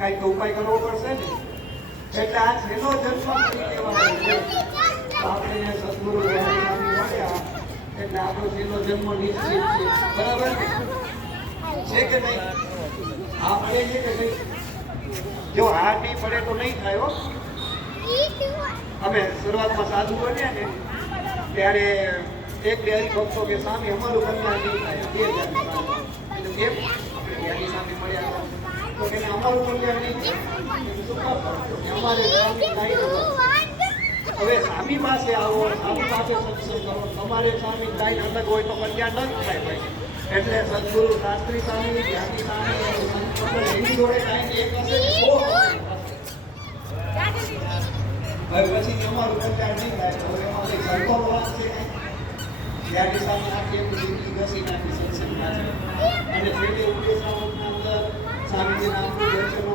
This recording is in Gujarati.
કાંઈક તો ઉપાય કરવો પડશે ને. એટલે આ છેલ્લો જન્મ કરી દેવાનો છે. આપણે સદગુરુ મળ્યા એટલે આપણો છેલ્લો જન્મ નિશ્ચિત છે. બરાબર છે કે નહીં? આ પડે છે કે નહીં? જો આ નહીં પડે તો નહીં થાય હો. અમે શરૂઆતમાં સાધુ બન્યા ને ત્યારે એક બે હરિભક્તો કે સ્વામી અમારું કલ્યાણ નહીં થાય. 2000 કેમ આપણે જ્ઞાની સ્વામી મળ્યા તો કે અમારું કલ્યાણ નહીં થાય. અમારે હવે સ્વામી પાસે આવો, સ્વામી પાસે સત્સંગ કરો, તમારે સ્વામી લાઈન અલગ હોય તો કલ્યાણ ન થાય ભાઈ. એટલે સદગુરુ શાસ્ત્રી સ્વામી, જ્ઞાની સ્વામી એની જોડે કાંઈ એક હશે ને બહુ હવે પછી અમારું કલ્યાણ નહીં થાય. હવે એમાં કંઈ સંતો વાત છે જ્ઞાની સ્વામી આખી એમની જિંદગી ઘસી નાખી સત્સંગમાં છે અને છેલ્લે ઉપદેશના અંદર સ્વામીજીના દર્શન